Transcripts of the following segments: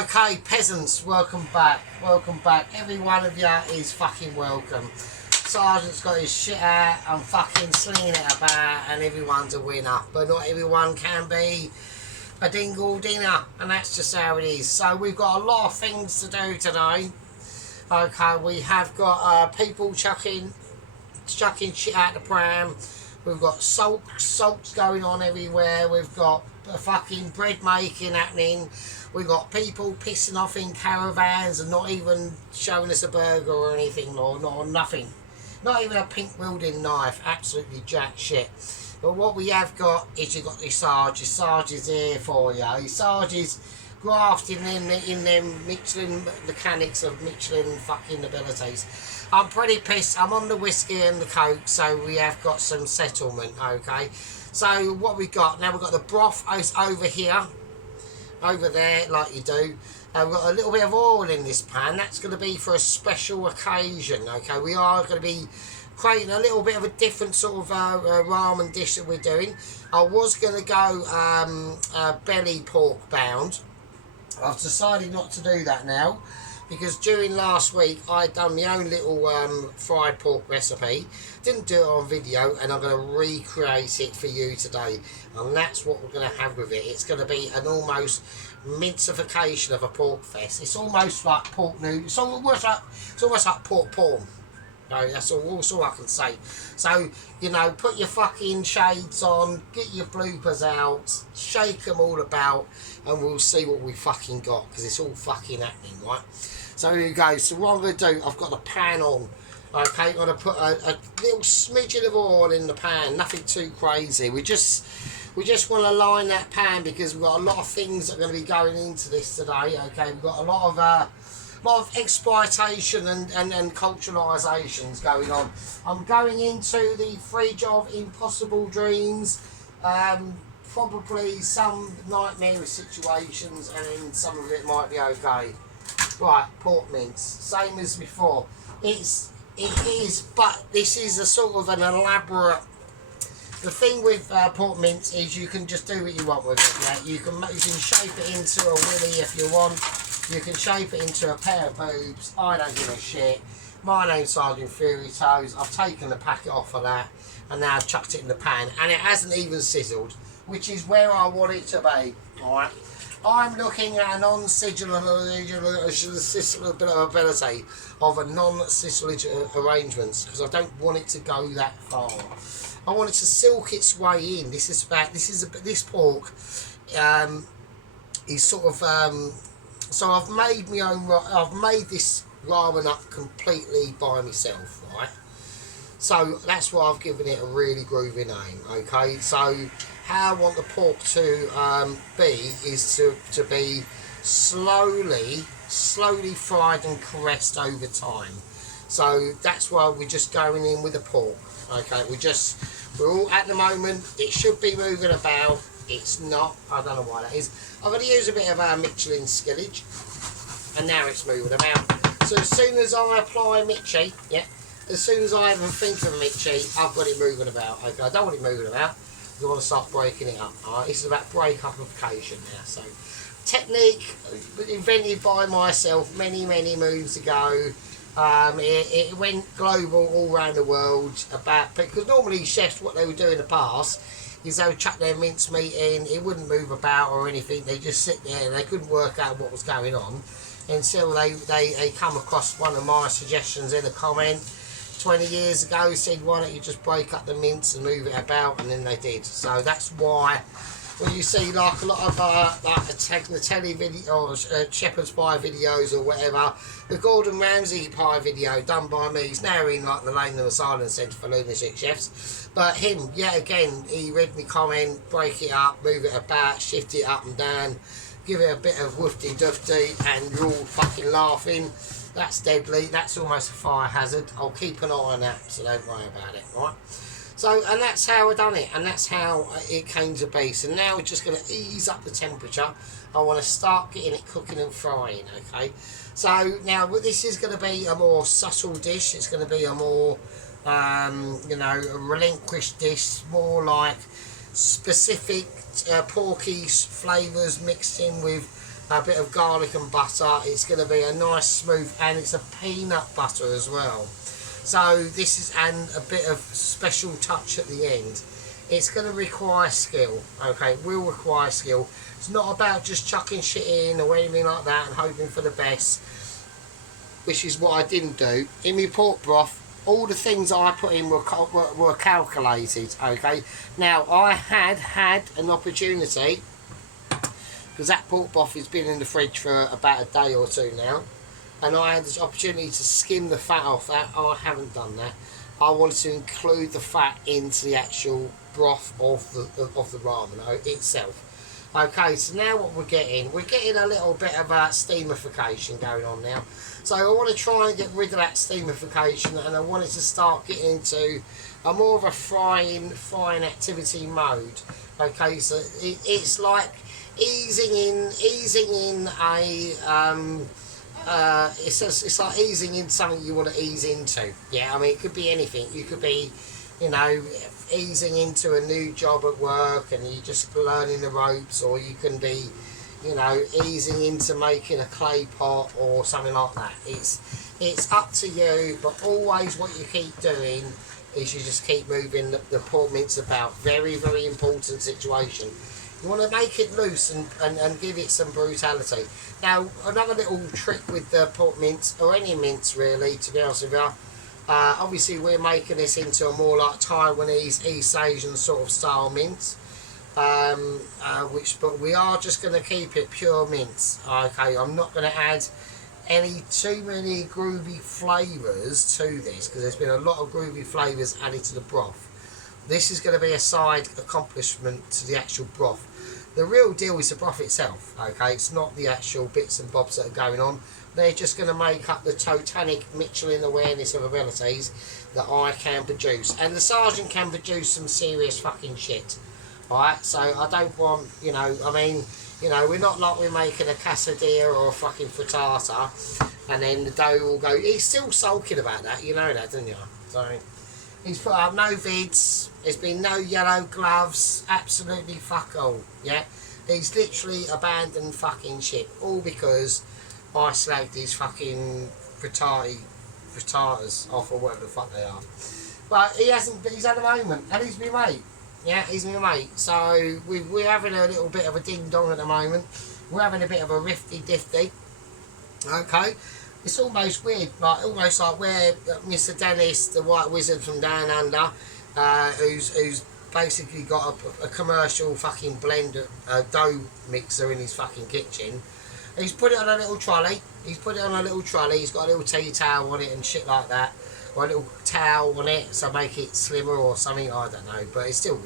Okay, peasants, welcome back. Welcome back. Every one of you is fucking welcome. Sergeant's got his shit out, I'm fucking slinging it about, and everyone's a winner. But not everyone can be a dingle dinner, and that's just how it is. So we've got a lot of things to do today. Okay, we have got people chucking shit out the pram. We've got salts going on everywhere. We've got fucking bread making happening. We've got people pissing off in caravans and not even showing us a burger or anything, or nothing. Not even a pink wielding knife. Absolutely jack shit. But what we have got is you've got your Sarge. Your Sarge is here for you. Your Sarge is grafting in them Michelin mechanics of Michelin fucking abilities. I'm pretty pissed. I'm on the whiskey and the coke, so we have got some settlement, okay? So what we got now, we've got the broth over here, over there, like you do. We've got a little bit of oil in this pan. That's going to be for a special occasion, okay? We are going to be creating a little bit of a different sort of ramen dish that we're doing. I was going to go belly pork bound. I've decided not to do that now, because during last week I'd done my own little fried pork recipe. Didn't do it on video, and I'm going to recreate it for you today, and that's what we're going to have with it. It's going to be an almost mincification of a pork fest. It's almost like pork noodle. It's almost like pork porn. No, that's all I can say. So, you know, put your fucking shades on, get your bloopers out, shake them all about, and we'll see what we fucking got, because it's all fucking happening, right? So here we go. So what I'm going to do, I've got the pan on. Okay, I'm going to put a little smidgen of oil in the pan, nothing too crazy. We just want to line that pan, because we've got a lot of things that are going to be going into this today. Okay, we've got a lot of exploitation and culturalisations going on. I'm going into the fridge of impossible dreams, probably some nightmare situations, and then some of it might be okay. Right, pork mince, same as before. It is, but this is a sort of an elaborate. The thing with pork mince is you can just do what you want with it. Yeah, you can shape it into a willy if you want. You can shape it into a pair of boobs. I don't give a shit. My name's Sergeant Fury Toes. I've taken the packet off of that, and now I've chucked it in the pan, and it hasn't even sizzled, which is where I want it to be. Alright, I'm looking at a non-sigillability of a non-sigillage arrangements, because I don't want it to go that far. I want it to silk its way in. This pork is sort of so I've made my own. I've made this ramen up completely by myself, right? So that's why I've given it a really groovy name. Okay, so how I want the pork to be is to be slowly fried and caressed over time. So that's why we're just going in with the pork. Okay, we're all at the moment. It should be moving about. It's not. I don't know why that is. I'm going to use a bit of our Michelin skillage, and now it's moving about. So as soon as I apply Mitchie, as soon as I even think of Mitchie, I've got it moving about. Okay, I don't want it moving about. I want to start breaking it up. Alright, this is about break-upification now. So, technique invented by myself many moons ago. It went global all around the world, because normally chefs, what they would do in the past is they would chuck their mincemeat in. It wouldn't move about or anything. They just sit there and they couldn't work out what was going on until they come across one of my suggestions in a comment 20 years ago. Said, why don't you just break up the mince and move it about, and then they did. So that's why when you see like a lot of like the telly video or shepherd's pie videos or whatever, the Gordon Ramsay pie video done by me is now in like the Lane of Asylum Centre for Lunatic Chefs. But him, yet again, he read me comment, break it up, move it about, shift it up and down, give it a bit of woofty-doofty, and you're all fucking laughing. That's deadly. That's almost a fire hazard. I'll keep an eye on that, so don't worry about it, right? So, and that's how I done it, and that's how it came to be. So now we're just going to ease up the temperature. I want to start getting it cooking and frying, okay? So now this is going to be a more subtle dish. It's going to be a more, you know, a relinquished dish, more like specific porky flavours mixed in with a bit of garlic and butter. It's going to be a nice smooth, and it's a peanut butter as well. So this is, and a bit of special touch at the end. It's going to require skill, okay, it will require skill. It's not about just chucking shit in or anything like that and hoping for the best, which is what I didn't do. In my pork broth, all the things I put in were calculated, okay. Now, I had an opportunity, because that pork broth has been in the fridge for about a day or two now, and I had this opportunity to skim the fat off that. I haven't done that. I wanted to include the fat into the actual broth of the ramen itself. Okay, so now what we're getting a little bit of a steamification going on now. So I want to try and get rid of that steamification, and I wanted to start getting into a more of a frying activity mode. Okay, so it's like easing in a it's like easing in something you want to ease into. Yeah, I mean, it could be anything. You could be, you know, easing into a new job at work and you're just learning the ropes, or you can be, you know, easing into making a clay pot or something like that. It's up to you, but always what you keep doing is you just keep moving the pork mince about. Very, very important situation. You want to make it loose and give it some brutality. Now, another little trick with the pork mince, or any mince really, to be honest with you, obviously we're making this into a more like Taiwanese, East Asian sort of style mince, but we are just going to keep it pure mince. Okay, I'm not going to add too many groovy flavours to this, because there's been a lot of groovy flavours added to the broth. This is going to be a side accomplishment to the actual broth. The real deal is the broth itself, okay? It's not the actual bits and bobs that are going on. They're just going to make up the totalic Michelin awareness of abilities that I can produce. And the sergeant can produce some serious fucking shit, alright? So I don't want, you know, I mean, you know, we're not like we're making a quesadilla or a fucking frittata and then the dough will go. He's still sulking about that, you know that, don't you? So he's put up no vids, there's been no yellow gloves, absolutely fuck all, yeah? He's literally abandoned fucking shit, all because I slagged his fucking frittatas off, or whatever the fuck they are. But he hasn't, he's had a moment, and he's my mate, yeah, he's my mate. So we're having a little bit of a ding-dong at the moment, we're having a bit of a rifty-difty, okay? It's almost weird, like almost like where Mr. Dennis, the White Wizard from Down Under, who's basically got a commercial fucking blender, dough mixer in his fucking kitchen. He's put it on a little trolley. He's got a little tea towel on it and shit like that, or a little towel on it, so make it slimmer or something. I don't know, but it's still.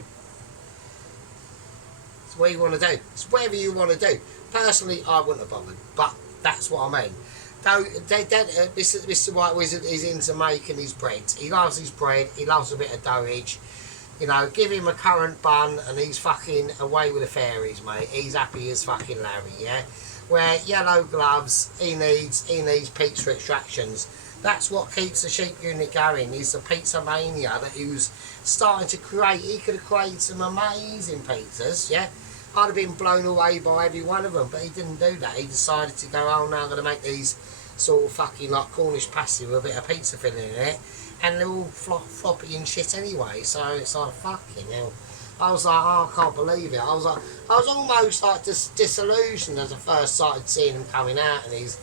It's what you want to do. It's whatever you want to do. Personally, I wouldn't have bothered, but that's what I mean. Mr. White Wizard is into making his bread. He loves his bread. He loves a bit of doughnage. You know, give him a currant bun and he's fucking away with the fairies, mate. He's happy as fucking Larry, yeah? Where yellow gloves, he needs pizza extractions. That's what keeps the sheep unit going, is the pizza mania that he was starting to create. He could have created some amazing pizzas, yeah? I'd have been blown away by every one of them, but he didn't do that. He decided to go, oh, now I'm going to make these sort of fucking like Cornish pasty with a bit of pizza filling in it, and they're all floppy and shit anyway, so it's like, fucking hell. I was like, oh, I can't believe it. I was almost like disillusioned as I first started seeing him coming out, and he's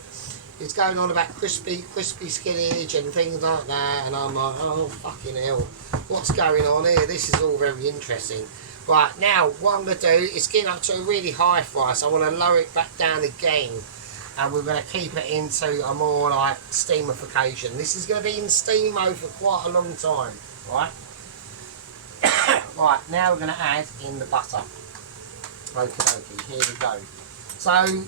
going on about crispy skinage and things like that, and I'm like, oh, fucking hell, what's going on here? This is all very interesting. Right, now, what I'm going to do is get up to a really high fry, so I want to lower it back down again. And we're going to keep it into a more like steamification. This is going to be in steam mode for quite a long time, right? Right, now we're going to add in the butter. Okie dokie, here we go. So,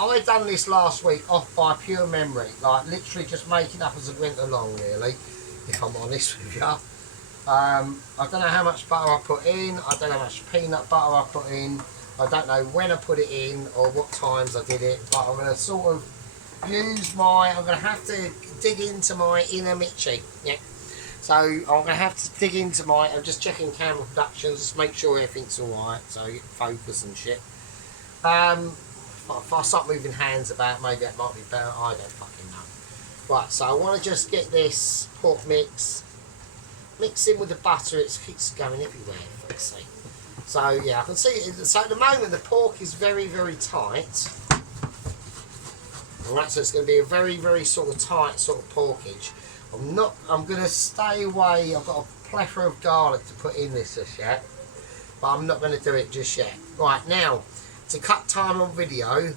I done this last week off by pure memory, like literally just making up as I went along, really, if I'm honest with you. I don't know how much butter I put in, I don't know how much peanut butter I put in, I don't know when I put it in or what times I did it, but I'm going to sort of use I'm going to have to dig into my inner Mitchie, yeah. So I'm going to have to dig into I'm just checking camera productions, just make sure everything's alright, so focus and shit. if I start moving hands about, maybe that might be better. I don't fucking know. Right, so I want to just get this pork mix in with the butter. It keeps going everywhere. Let's see. So yeah, I can see it. So at the moment the pork is very, very tight. Alright, so it's going to be a very, very sort of tight sort of porkage. I'm going to stay away. I've got a plethora of garlic to put in this just yet, but I'm not going to do it just yet. Right, now, to cut time on video,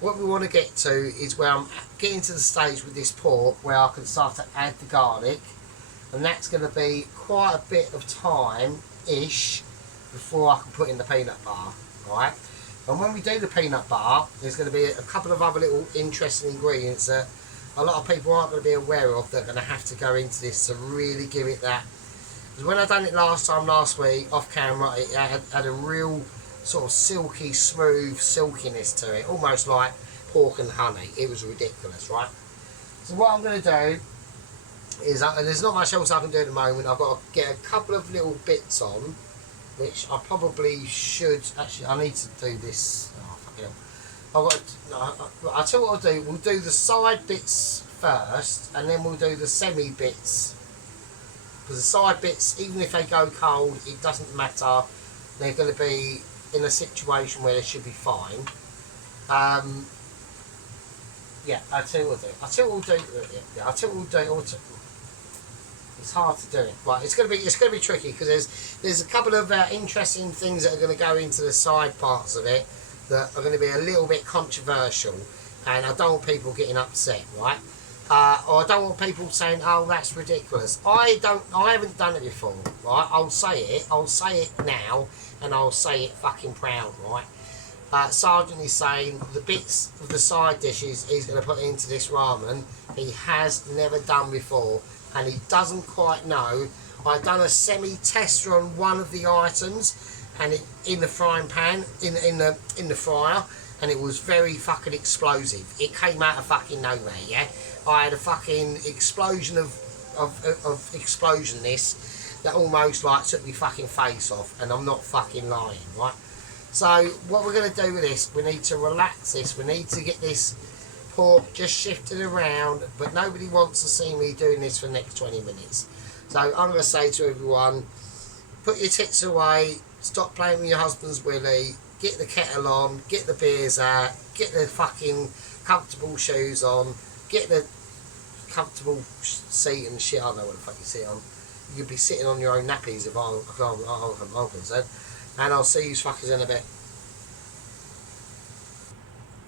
what we want to get to is where I'm getting to the stage with this pork where I can start to add the garlic, and that's going to be quite a bit of time-ish before I can put in the peanut butter, right? And when we do the peanut butter, there's going to be a couple of other little interesting ingredients that a lot of people aren't going to be aware of that are going to have to go into this to really give it that. Because when I done it last week, off camera, it had a real sort of silky, smooth silkiness to it, almost like pork and honey. It was ridiculous, right? So what I'm going to do is, and there's not much else I can do at the moment, I've got to get a couple of little bits on, which I probably should, actually I need to do this, oh fucking hell. I'll tell you what I'll do, we'll do the side bits first, and then we'll do the semi bits, because the side bits, even if they go cold, it doesn't matter, they're going to be in a situation where they should be fine. Yeah, I'll tell you what we'll do. It's hard to do it. Right, it's gonna be tricky because there's a couple of interesting things that are going to go into the side parts of it that are going to be a little bit controversial, and I don't want people getting upset, right? Or I don't want people saying, "Oh, that's ridiculous." I haven't done it before, right? I'll say it now, and I'll say it fucking proud, right? Sergeant is saying the bits of the side dishes he's going to put into this ramen he has never done before, and he doesn't quite know. I've done a semi-tester on one of the items, and in the frying pan, in the fryer, and it was very fucking explosive. It came out of fucking nowhere, yeah. I had a fucking explosion of explosionness that almost like took me fucking face off, and I'm not fucking lying, right? So what we're going to do with this, we need to relax this. We need to get this pork just shifted around, but nobody wants to see me doing this for the next 20 minutes. So I'm going to say to everyone, put your tits away, stop playing with your husband's willy, get the kettle on, get the beers out, get the fucking comfortable shoes on, get the comfortable seat and shit. I don't know what the fuck you sit on. You could be sitting on your own nappies if I'm concerned. And I'll see you fuckers in a bit.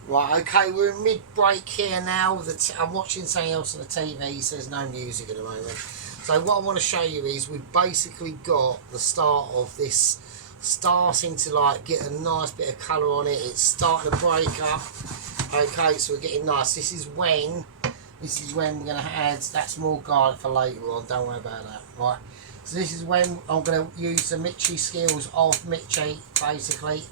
Right, okay, we're in mid-break here now. I'm watching something else on the TV, so there's no music at the moment. So what I want to show you is we've basically got the start of this starting to like get a nice bit of colour on it. It's starting to break up. Okay, so we're getting nice. This is when we're going to add, that's more garlic for later on, don't worry about that, right? So this is when I'm going to use the Mitchie skills of Mitchie, basically.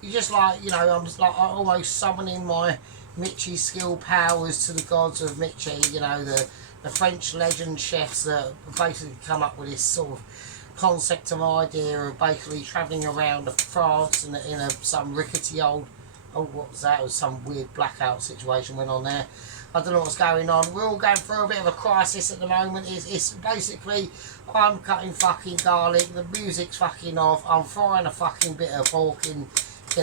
You just like, you know, I'm just like almost summoning my Mitchie skill powers to the gods of Mitchie, you know, the French legend chefs that basically come up with this sort of concept of idea of basically travelling around France in some rickety old, what was that? It was some weird blackout situation went on there. I don't know what's going on. We're all going through a bit of a crisis at the moment. It's basically, I'm cutting fucking garlic, the music's fucking off, I'm frying a fucking bit of pork in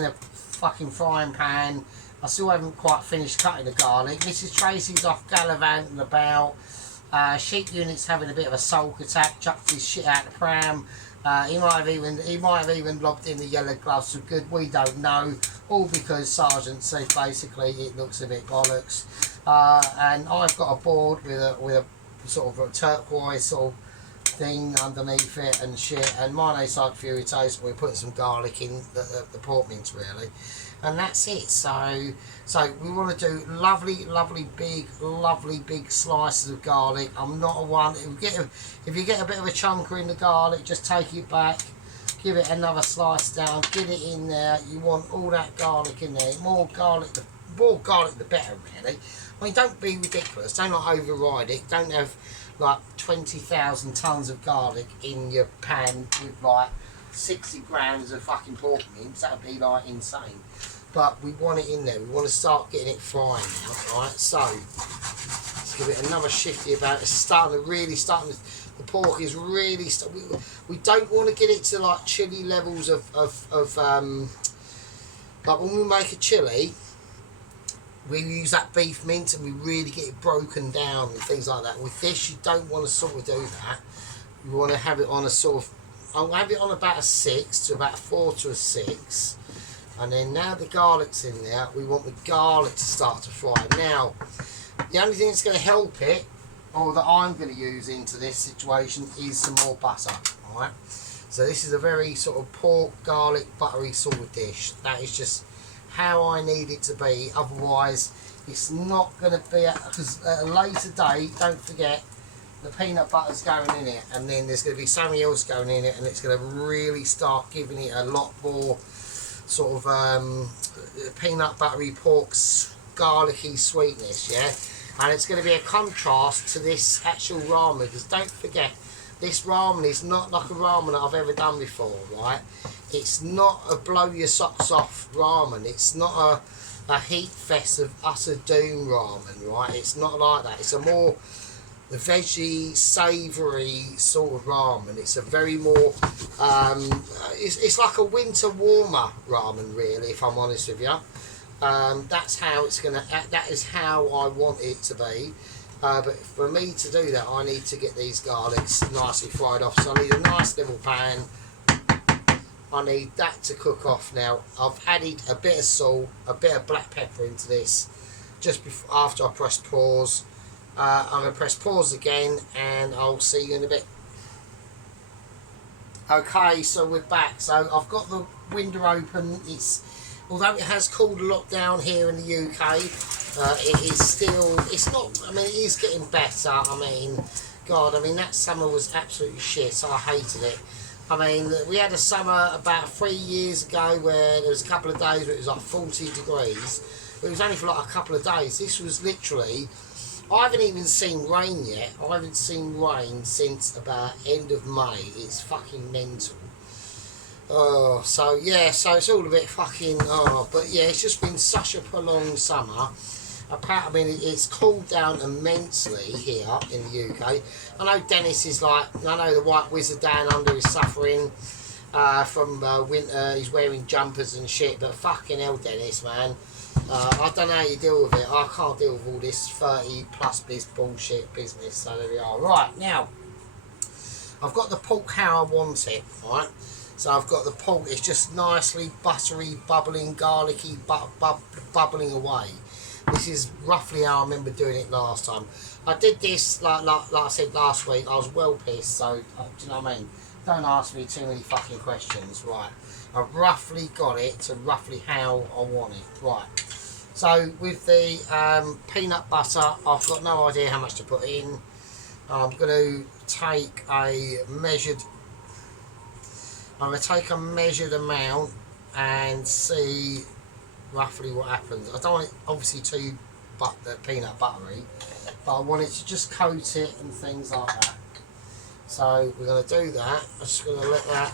a fucking frying pan. I still haven't quite finished cutting the garlic. Mrs. Tracy's off gallivanting about. Sheep Unit's having a bit of a sulk attack, chucked his shit out the pram. He might have even lobbed in the yellow gloves for good, we don't know. All because Sergeant said basically it looks a bit bollocks. And I've got a board with a sort of a turquoise sort of thing underneath it and shit, and mayonnaise like Pheew toast. We put some garlic in the pork mince really, and that's it. So we want to do lovely big slices of garlic. I'm not a one, if you get a bit of a chunker in the garlic, just take it back, give it another slice down, get it in there. You want all that garlic in there. More garlic the better really. I mean, don't be ridiculous, don't like override it, don't have like 20,000 tons of garlic in your pan with like 60 grams of fucking pork mince. That would be like insane. but we want it in there. We want to start getting it frying now, right? So let's give it another shifty about. It's starting to really the pork is really we don't want to get it to like chili levels of like when we make a chili, we use that beef mince and we really get it broken down and things like that. With this, you don't want to sort of do that. You want to have it on a sort of, I'll have it on about a 6 to about a 4 to a 6. And then now the garlic's in there, we want the garlic to start to fry. Now, the only thing that's going to help it, or that I'm going to use into this situation, is some more butter. Alright? So this is a very sort of pork, garlic, buttery sort of dish. That is just how I need it to be. Otherwise, it's not going to be, because at a later date, don't forget, the peanut butter's going in it, and then there's going to be something else going in it, and it's going to really start giving it a lot more sort of peanut buttery pork's garlicky sweetness, yeah? And it's going to be a contrast to this actual ramen, because don't forget, this ramen is not like a ramen that I've ever done before, right? It's not a blow your socks off ramen. It's not a heat fest of utter doom ramen, right? It's not like that. It's a more the veggie, savoury sort of ramen. It's a very more, it's like a winter warmer ramen, really, if I'm honest with you. That's how it's gonna. That is how I want it to be. But for me to do that, I need to get these garlics nicely fried off. So I need a nice little pan. I need that to cook off now. I've added a bit of salt, a bit of black pepper into this just before, after I press pause. I'm going to press pause again and I'll see you in a bit. Okay, so we're back. So I've got the window open. Although it has cooled a lot down here in the UK, it is still, it's not, I mean, it is getting better. I mean, God, I mean, that summer was absolutely shit. I hated it. I mean, we had a summer about 3 years ago where there was a couple of days where it was like 40 degrees. But it was only for like a couple of days. This was literally, I haven't even seen rain yet. I haven't seen rain since about end of May. It's fucking mental. Oh, so yeah, so it's all a bit fucking, but yeah, it's just been such a prolonged summer. I mean, it's cooled down immensely here in the UK. I know Dennis is like, I know the White Wizard down under is suffering from winter. He's wearing jumpers and shit, but fucking hell, Dennis, man. I don't know how you deal with it. I can't deal with all this 30 plus this bullshit business. So there we are. Right, now, I've got the pork how I want it, right? So I've got the pork, it's just nicely buttery, bubbling, garlicky, bubbling away. This is roughly how I remember doing it last time. I did this, like I said last week, I was well pissed, so, do you know what I mean? Don't ask me too many fucking questions, right? I've roughly got it to roughly how I want it, right? So with the peanut butter, I've got no idea how much to put in. I'm going to take a measured amount and see roughly what happens. I don't want it obviously too peanut buttery, but I want it to just coat it and things like that. So we're going to do that. I'm just going to let that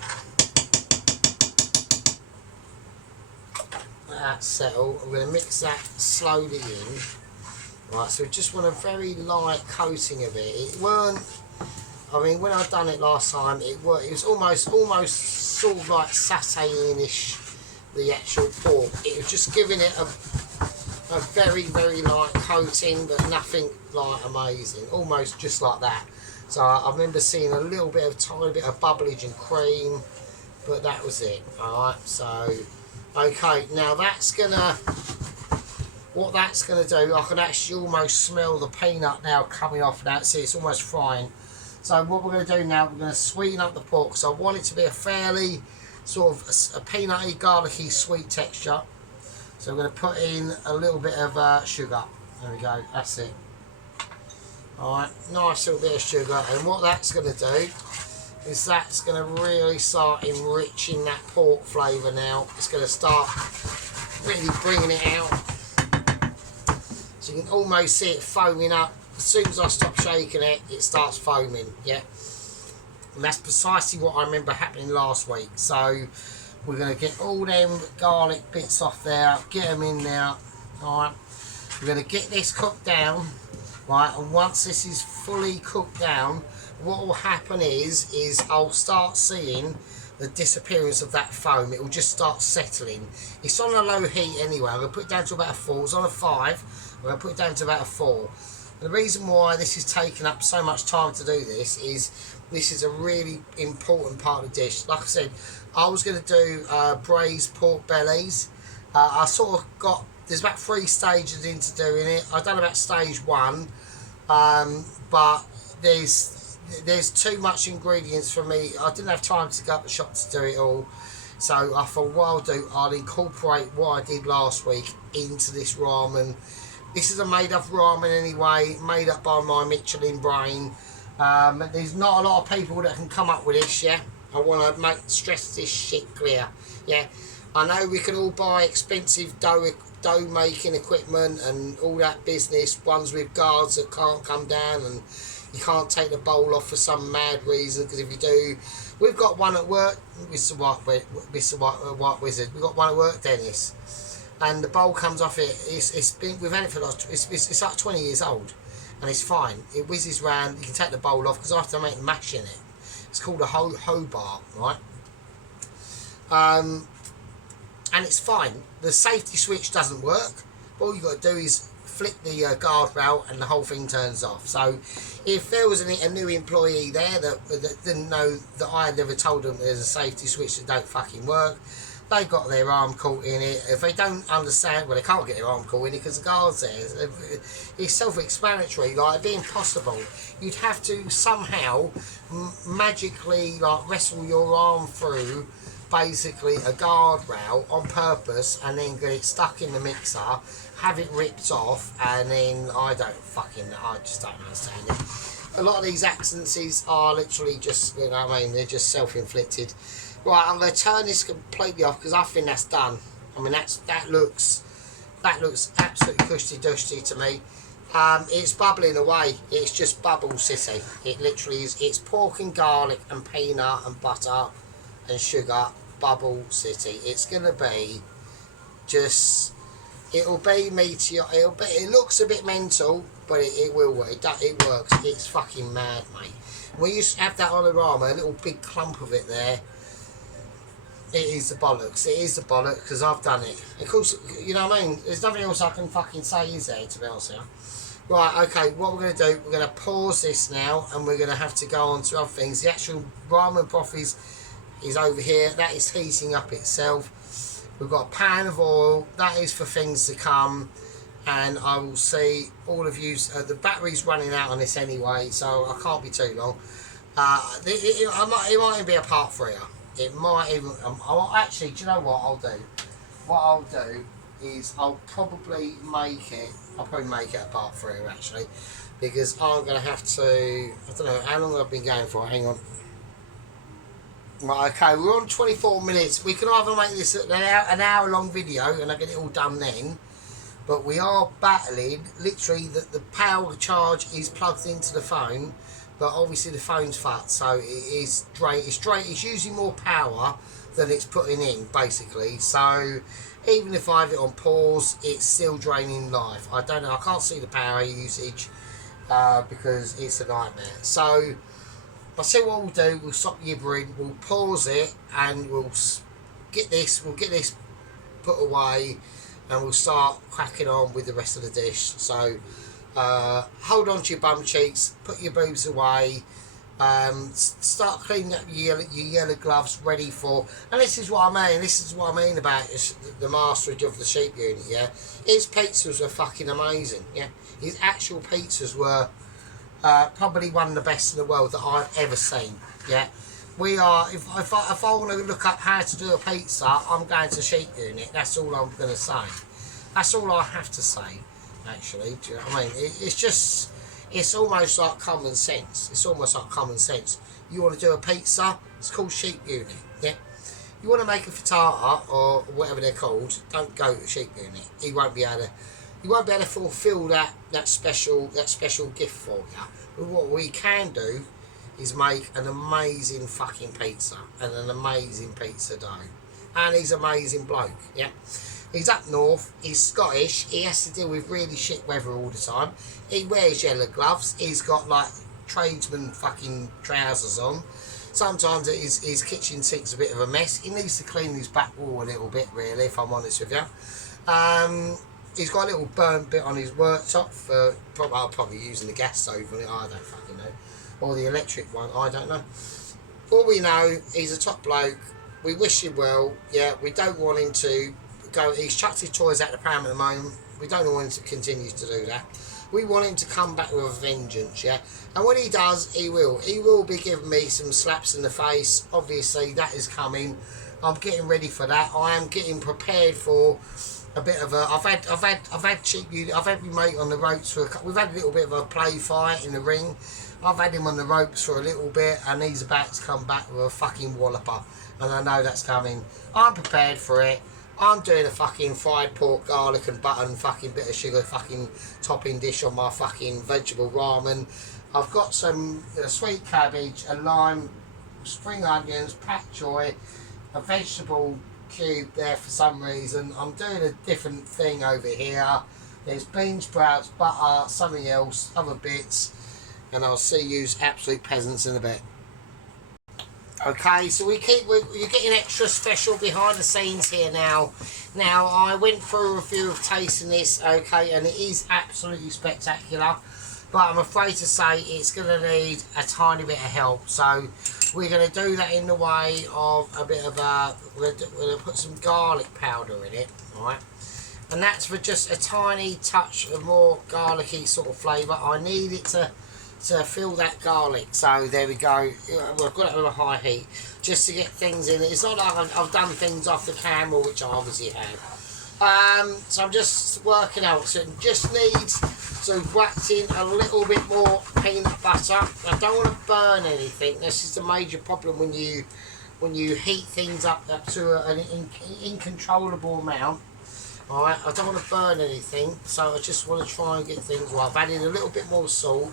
settle. I'm going to mix that slowly in. Right, so we just want a very light coating of it. It weren't, I mean, when I've done it last time, it was almost sort of like sataying-ish, the actual pork. It was just giving it a very, very light coating, but nothing like amazing. Almost just like that. So I remember seeing a little bit of, tiny bit of bubblage and cream, but that was it. Alright, so, okay, now that's gonna, what that's gonna do, I can actually almost smell the peanut now coming off now. See, it's almost frying. So what we're going to do now, we're going to sweeten up the pork. So I want it to be a fairly sort of a peanutty, garlicky, sweet texture. So we're going to put in a little bit of sugar. There we go, that's it. Alright, nice little bit of sugar. And what that's going to do is that's going to really start enriching that pork flavour now. It's going to start really bringing it out. So you can almost see it foaming up. As soon as I stop shaking it, it starts foaming, yeah? And that's precisely what I remember happening last week. So We're going to get all them garlic bits off there, get them in there. Alright, we're going to get this cooked down. Right, and once this is fully cooked down, what will happen is I'll start seeing the disappearance of that foam. It will just start settling. It's on a low heat anyway. I'm going to put it down to about a 4. It's on a 5. I'm going to put it down to about a 4. The reason why this is taking up so much time to do this is a really important part of the dish. Like I said, I was going to do braised pork bellies. I sort of got, there's about 3 stages into doing it. I've done about stage 1, but there's too much ingredients for me. I didn't have time to go up the shop to do it all. So I thought what I'll incorporate what I did last week into this ramen. This is a made up ramen anyway, made up by my Michelin brain. There's not a lot of people that can come up with this, yeah. I want to stress this shit clear, yeah. I know we can all buy expensive dough making equipment and all that business, ones with guards that can't come down and you can't take the bowl off for some mad reason, because if you do, we've got one at work, Mr. White Wizard, we've got one at work, Dennis, and the bowl comes off it, we've had it for like, it's like 20 years old, and it's fine, it whizzes round, you can take the bowl off, because I have to make mash in it. It's called a Hobart, right? And it's fine. The safety switch doesn't work. All you got to do is flick the guardrail and the whole thing turns off. So if there was a new employee there that didn't know that I had never told them there's a safety switch that don't fucking work, they got their arm caught in it. If they don't understand, well, they can't get their arm caught in it because the guard's there. It's self-explanatory. Like, it'd be impossible. You'd have to somehow magically like wrestle your arm through basically a guardrail on purpose and then get it stuck in the mixer, have it ripped off, and then I just don't understand it. A lot of these accidents are literally just, you know what I mean, they're just self-inflicted. Right, I'm going to turn this completely off because I think that's done. I mean, that looks absolutely cushy-dusty to me. It's bubbling away. It's just bubble city. It literally is. It's pork and garlic and peanut and butter and sugar, bubble city. It's gonna be just, it'll be meteor. It looks a bit mental, but it will work. It works. It's fucking mad, mate. We used to have that on the ramen, a little big clump of it there. It is the bollocks. It is the bollocks because I've done it. Of course, you know what I mean. There's nothing else I can fucking say, is there? To be honest with you. Right, okay, what we're going to do, we're going to pause this now and we're going to have to go on to other things. The actual ramen broth is over here. That is heating up itself. We've got a pan of oil. That is for things to come. And I will see all of you. The battery's running out on this anyway, so I can't be too long. It might even be a part 3. It might even... actually, do you know what I'll do? What I'll do is I'll probably make it a part 3 actually, because I'm going to have to, I don't know how long I've been going for, hang on. Right, okay, we're on 24 minutes. We can either make this an hour long video and I get it all done then, but we are battling, literally the power charge is plugged into the phone, but obviously the phone's fucked, so it's using more power than it's putting in basically, so even if I have it on pause, it's still draining life. I don't know, I can't see the power usage because it's a nightmare. So I'll see what we'll do. We'll stop gibbering, we'll pause it, and we'll get this put away, and we'll start cracking on with the rest of the dish. So hold on to your bum cheeks, put your boobs away. Start cleaning up your yellow gloves, ready for, and this is what I mean about the masterage of the sheep unit, yeah. His pizzas were fucking amazing, yeah. His actual pizzas were probably one of the best in the world that I've ever seen, yeah. We are, if I want to look up how to do a pizza, I'm going to sheep unit. That's all I'm going to say. That's all I have to say, actually. Do you know what I mean? It's just... It's almost like common sense. It's almost like common sense. You want to do a pizza, it's called sheep unit, yeah? You want to make a frittata or whatever they're called, don't go to sheep unit. You won't be able to fulfil that special gift for you. But what we can do is make an amazing fucking pizza and an amazing pizza dough. and he's an amazing bloke. Yeah, he's up north. He's Scottish. He has to deal with really shit weather all the time. He wears yellow gloves. He's got like tradesman fucking trousers on. Sometimes his kitchen sink's a bit of a mess. He needs to clean his back wall a little bit, really, if I'm honest with you. He's got a little burnt bit on his worktop for probably using the gas stove on it. I don't fucking know, or the electric one. I don't know. All we know, he's a top bloke. We wish him well. Yeah, we don't want him to go. He's chucked his toys out the pram at the moment. We don't want him to continue to do that. We want him to come back with a vengeance, yeah? And when he does, he will. He will be giving me some slaps in the face. Obviously, that is coming. I'm getting ready for that. I am getting prepared for a bit of a... I've had my mate on the ropes for we've had a little bit of a play fight in the ring. I've had him on the ropes for a little bit, and he's about to come back with a fucking walloper. And I know that's coming. I'm prepared for it. I'm doing a fucking fried pork, garlic and butter and fucking bit of sugar fucking topping dish on my fucking vegetable ramen. I've got some sweet cabbage, a lime, spring onions, pak choy, a vegetable cube there for some reason. I'm doing a different thing over here. There's bean sprouts, butter, something else, other bits. And I'll see you absolute peasants in a bit. Okay, so you're getting extra special behind the scenes here now. Now, I went through a review of tasting this, okay, and it is absolutely spectacular. But I'm afraid to say it's going to need a tiny bit of help. So we're going to do that in the way of a bit of a... We're going to put some garlic powder in it, alright? And that's for just a tiny touch of more garlicky sort of flavour. I need it to fill that garlic. So there we go. We've got it on a high heat just to get things in it. It's not like I've done things off the camera, which I obviously have. So I'm just working out. So it just needs to whack in a little bit more peanut butter. I don't want to burn anything. This is the major problem when you heat things up to an incontrollable amount. Alright, I don't want to burn anything, so I just want to try and get things right. I've added a little bit more salt.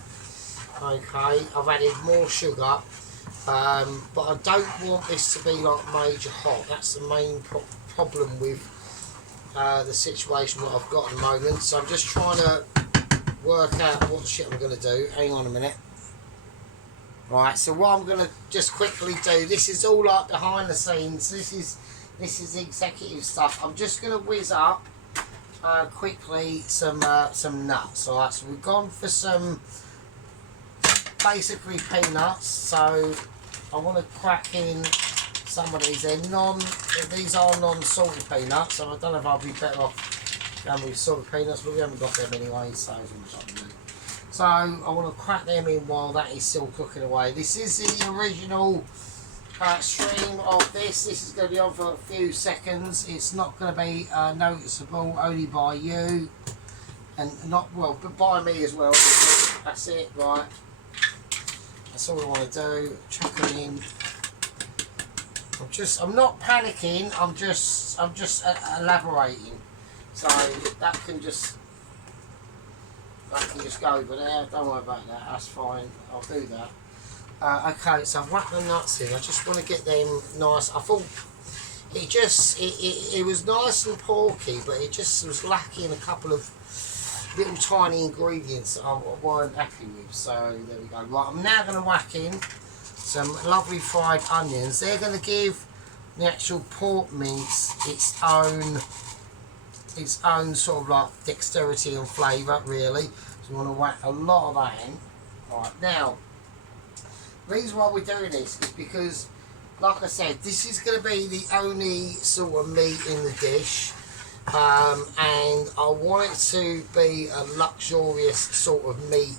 Okay, I've added more sugar, but I don't want this to be like major hot. That's the main problem with the situation that I've got at the moment. So I'm just trying to work out what shit I'm going to do. Hang on a minute. Right, so what I'm going to just quickly do, this is all like behind the scenes. This is executive stuff. I'm just going to whiz up quickly some nuts. Alright, so we've gone for some basically peanuts, so I want to crack in some of these. These are non-salty peanuts, so I don't know if I'll be better off going with salted peanuts, but we haven't got them anyway, so I want to crack them in while that is still cooking away. This is the original stream of this. This is going to be on for a few seconds. It's not going to be noticeable only by you, and not well, but by me as well. That's it, right? That's all I want to do. Chuck it in. I'm not panicking. I'm just elaborating. So that can just go. But don't worry about that. That's fine. I'll do that. Okay, so I've whacked the nuts in. I just want to get them nice. I thought it was nice and porky, but it just was lacking a couple of little tiny ingredients that I weren't happy with. So there we go. Right, I'm now going to whack in some lovely fried onions. They're going to give the actual pork mince its own sort of like dexterity and flavour, really. So you want to whack a lot of that in. Right, now the reason why we're doing this is because, like I said, this is going to be the only sort of meat in the dish. And I want it to be a luxurious sort of meat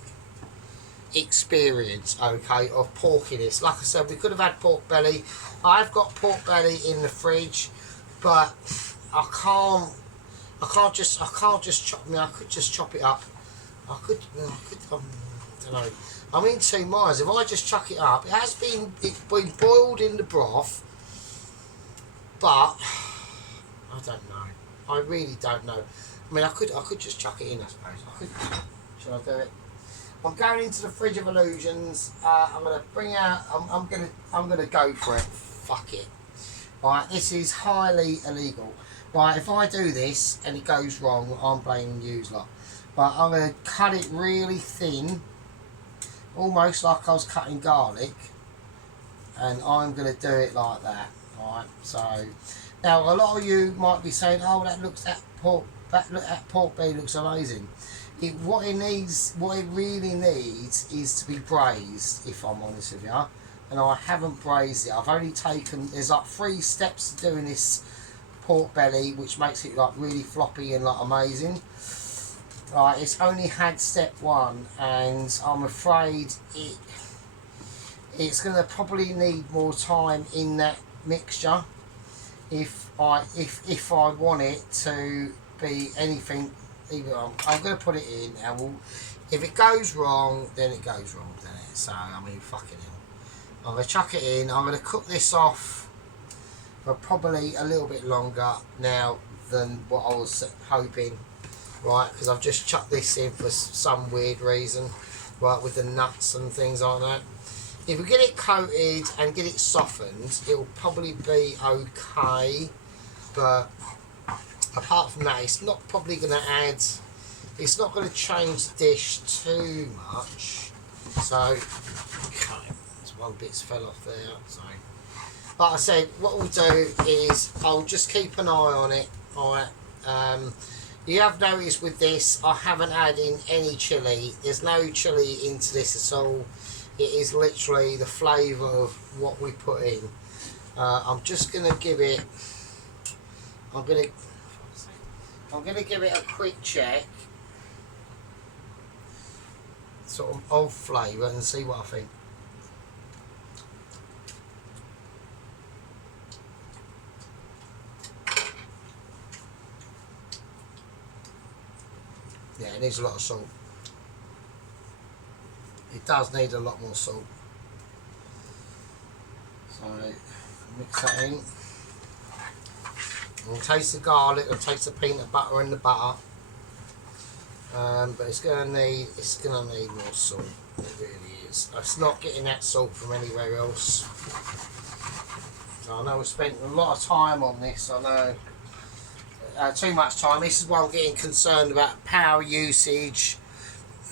experience, okay, of porkiness. Like I said, we could have had pork belly. I've got pork belly in the fridge, but I can't just chop. I could just chop it up. I don't know. I'm in two minds. If I just chuck it up, it's been boiled in the broth, but I don't know. I really don't know. I mean, I could just chuck it in, I suppose. Shall I do it? I'm going into the fridge of illusions. I'm gonna bring out. I'm gonna go for it. Fuck it. Right, this is highly illegal. Right, if I do this and it goes wrong, I'm blaming you lot. But I'm going to cut it really thin, almost like I was cutting garlic, and I'm going to do it like that. Right, so now a lot of you might be saying, "Oh, that pork belly looks amazing." What it really needs is to be braised. If I'm honest with you, and I haven't braised it. I've only taken. There's like 3 steps to doing this pork belly, which makes it like really floppy and like amazing. Right, it's only had step 1, and I'm afraid it's going to probably need more time in that mixture if I want it to be anything. I'm going to put it in, and if it goes wrong, then it goes wrong, doesn't it? So I mean, fucking hell. I'm going to chuck it in. I'm going to cook this off for probably a little bit longer now than what I was hoping, right? Because I've just chucked this in for some weird reason, right, with the nuts and things like that. If we get it coated and get it softened, it'll probably be okay, but apart from that, it's not probably going to add, it's not going to change the dish too much. So, okay, there's one bit's fell off there, so. Like I said, what we'll do is I'll just keep an eye on it. Alright, you have noticed with this, I haven't added in any chilli. There's no chilli into this at all. It is literally the flavour of what we put in. I'm just going to give it, I'm going to give it a quick check, sort of flavour, and see what I think. Yeah, it needs a lot of salt. It does need a lot more salt. So, mix that in. And taste the garlic and taste the peanut butter in the butter. But it's gonna need more salt. It really is. It's not getting that salt from anywhere else. So I know we spent a lot of time on this. I know too much time. This is why I'm getting concerned about power usage.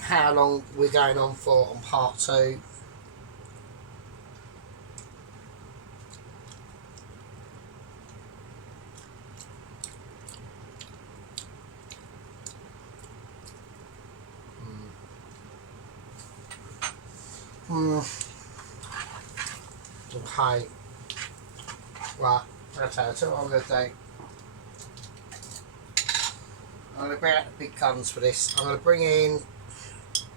How long we're going on for on part 2. Okay. Right, that's what I'm going to do. I'm going to bring out the big guns for this. I'm going to bring in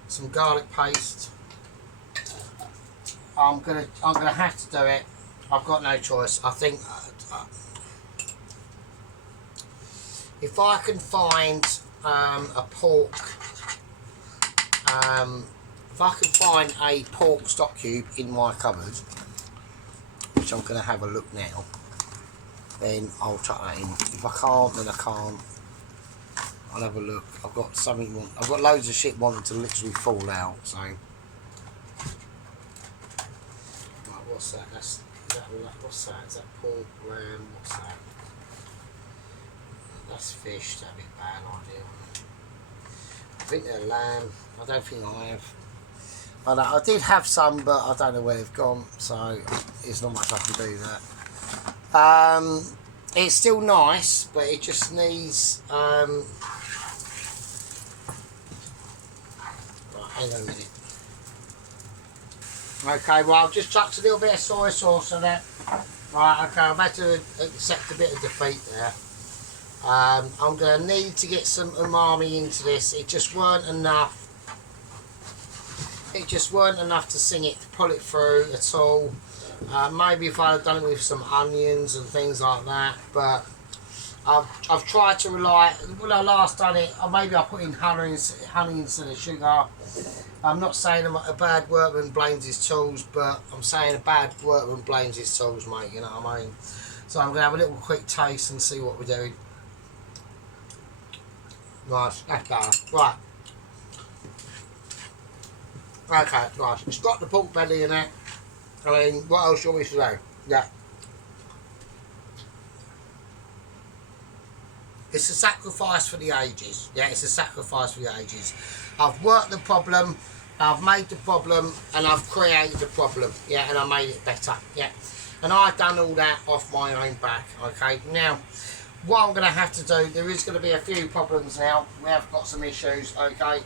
some garlic paste. I'm gonna have to do it. I've got no choice. I think if I can find a pork, if I can find a pork stock cube in my cupboard, which I'm gonna have a look now, then I'll chuck that in. If I can't, then I can't. I'll have a look. I've got something. I've got loads of shit wanting to literally fall out. So, right, what's that? What's that? Is that pork, ram? What's that? That's fish. That'd be a bad idea. I think they're lamb. I don't think I have. I did have some, but I don't know where they've gone. So, there's not much I can do that. It's still nice, but it just needs. Hang on a minute. Okay, well I've just chucked a little bit of soy sauce on it. Right, okay, I've had to accept a bit of defeat there. I'm going to need to get some umami into this. It just weren't enough. It just weren't enough to sing it, to pull it through at all. Maybe if I'd have done it with some onions and things like that, but I've tried to rely. When I last done it, maybe I put in honey instead of sugar. I'm not saying a bad workman blames his tools, but I'm saying a bad workman blames his tools, mate. You know what I mean? So I'm gonna have a little quick taste and see what we're doing. Right, that's better. Right. Okay, right. It's got the pork belly in it. I mean, what else do you want me to do? Yeah. It's a sacrifice for the ages. Yeah, it's a sacrifice for the ages. I've worked the problem, I've made the problem, and I've created the problem. Yeah, and I made it better. Yeah, and I've done all that off my own back. Okay, now what I'm going to have to do, there is going to be a few problems now. We have got some issues. Okay,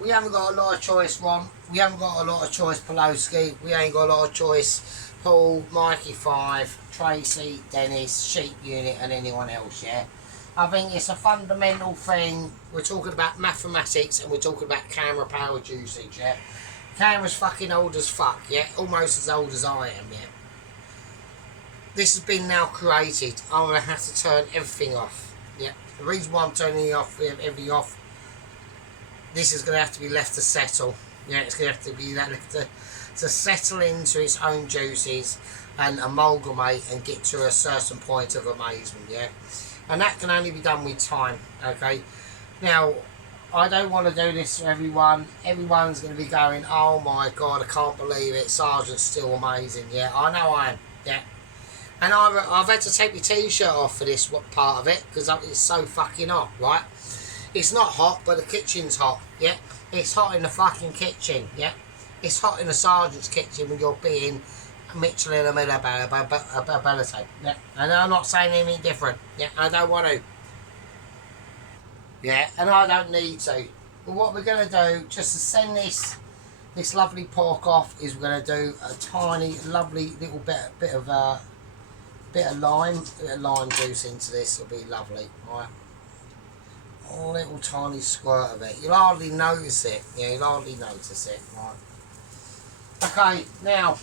we haven't got a lot of choice, Ron. We haven't got a lot of choice, Poloski. We ain't got a lot of choice, Paul, Mikey 5, Tracy, Dennis, Sheep Unit, and anyone else, yeah? I think it's a fundamental thing. We're talking about mathematics and we're talking about camera power usage, yeah? Camera's fucking old as fuck, yeah? Almost as old as I am, yeah? This has been now created. I'm going to have to turn everything off, yeah? The reason why I'm turning everything off, this is going to have to be left to settle. Yeah, it's going to have to be left to settle into its own juices and amalgamate and get to a certain point of amazement, yeah? And that can only be done with time, okay? Now, I don't want to do this to everyone. Everyone's going to be going, oh my God, I can't believe it. Sergeant's still amazing, yeah? I know I am, yeah? And I've had to take my t-shirt off for this part of it because it's so fucking hot, right? It's not hot, but the kitchen's hot, yeah? It's hot in the fucking kitchen, yeah? It's hot in the sergeant's kitchen when you're being Mitchell in the middle ability, yeah? And I'm not saying anything different, yeah? I don't want to. Yeah, and I don't need to. But what we're going to do, just to send this lovely pork off, is we're going to do a tiny, lovely little bit of lime juice into this. It'll be lovely, right? A little tiny squirt of it. You'll hardly notice it. Yeah, you'll hardly notice it. Right. Okay, now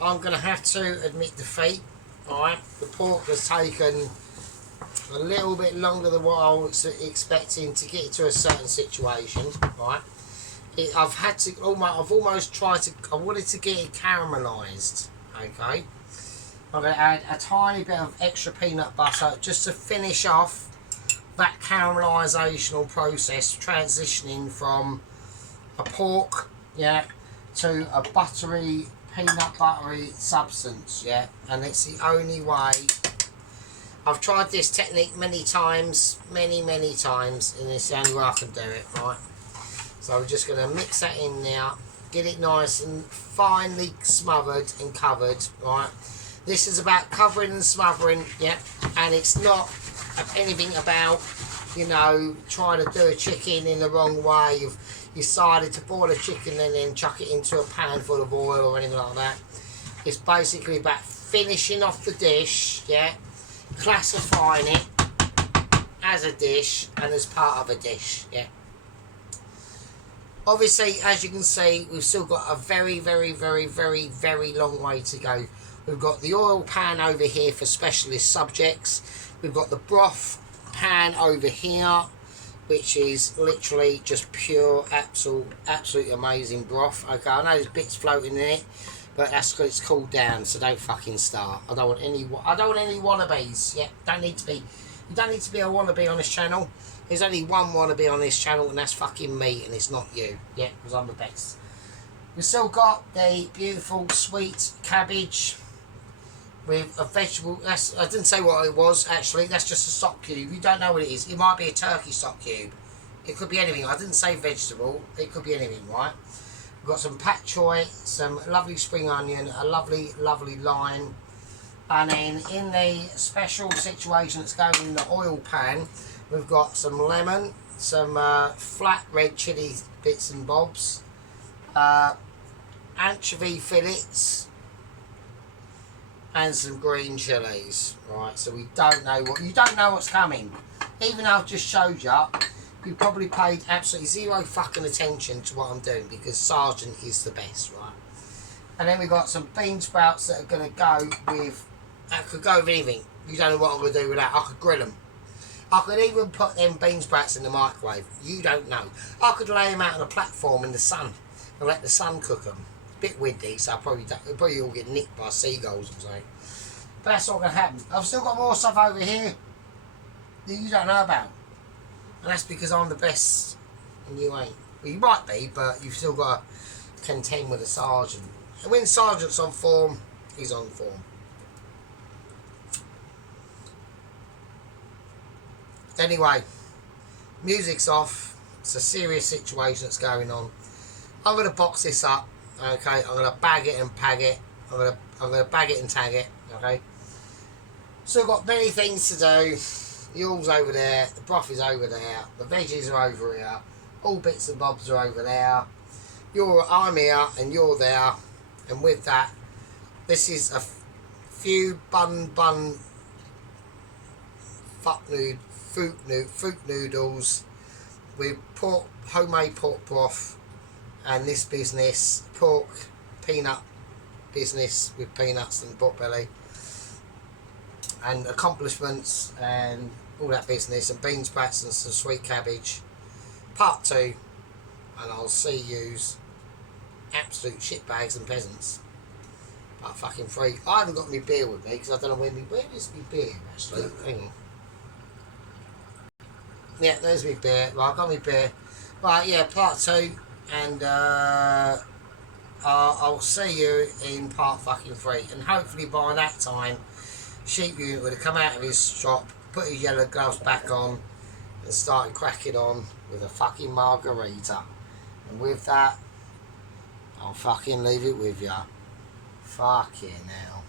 I'm going to have to admit defeat. Alright, the pork has taken a little bit longer than what I was expecting to get it to a certain situation. Right, I've almost tried to. I wanted to get it caramelised. Okay, I'm going to add a tiny bit of extra peanut butter just to finish off that caramelisation process, transitioning from a pork, yeah, to a peanut buttery substance, yeah. And it's the only way. I've tried this technique many times, many times, and it's the only way I can do it, right? So I'm just going to mix that in now, get it nice and finely smothered and covered, right? This is about covering and smothering, yeah, and it's not anything about, you know, trying to do a chicken in the wrong way. You've decided to boil a chicken and then chuck it into a pan full of oil or anything like that. It's basically about finishing off the dish, yeah, classifying it as a dish and as part of a dish, yeah. Obviously, as you can see, we've still got a very long way to go. We've got the oil pan over here for specialist subjects. We've got the broth pan over here, which is literally just pure, absolutely amazing broth. Okay, I know there's bits floating in it, but that's because it's cooled down, so don't fucking start. I don't want any wannabes. Yeah, don't need to be. You don't need to be a wannabe on this channel. There's only one wannabe on this channel, and that's fucking me, and it's not you. Yeah, because I'm the best. We've still got the beautiful sweet cabbage with a vegetable. I didn't say what it was, actually. That's just a stock cube. You don't know what it is. It might be a turkey stock cube. It could be anything. I didn't say vegetable. It could be anything, right? We've got some pak choy, some lovely spring onion, a lovely lime. And then in the special situation that's going in the oil pan, we've got some lemon, some flat red chilli bits and bobs, anchovy fillets, and some green chilies. Right, so you don't know what's coming. Even though I've just showed you probably paid absolutely zero fucking attention to what I'm doing because Sergeant is the best, right? And then we've got some bean sprouts that are going to go with. That could go with anything. You don't know what I'm going to do with that. I could grill them. I could even put them bean sprouts in the microwave. You don't know. I could lay them out on a platform in the sun and let the sun cook them. Bit windy, so I'll probably all get nicked by seagulls or something. But that's not going to happen. I've still got more stuff over here that you don't know about. And that's because I'm the best and you ain't. Well, you might be, but you've still got to contend with a sergeant. And when sergeant's on form, he's on form. Anyway, music's off. It's a serious situation that's going on. I'm going to box this up. Okay, I'm going to bag it and pag it. I'm going to bag it and tag it. Okay. So I've got many things to do. The oil's over there. The broth is over there. The veggies are over here. All bits and bobs are over there. I'm here and you're there. And with that, this is a Pheew fcuukk noodles with homemade pork broth, and this business pork peanut business with peanuts and pork belly and accomplishments and all that business, and bean sprouts and some sweet cabbage, part 2, and I'll see yous absolute shitbags and peasants. Part fucking 3. I haven't got my beer with me because I don't know where is my beer actually. Hang on. Yeah, there's my beer. Right, I've got my beer. Right, yeah, part 2, and I'll see you in part fucking 3, and hopefully by that time Sheep Unit would have come out of his shop, put his yellow gloves back on, and started cracking on with a fucking margarita. And with that, I'll fucking leave it with ya. Fucking hell.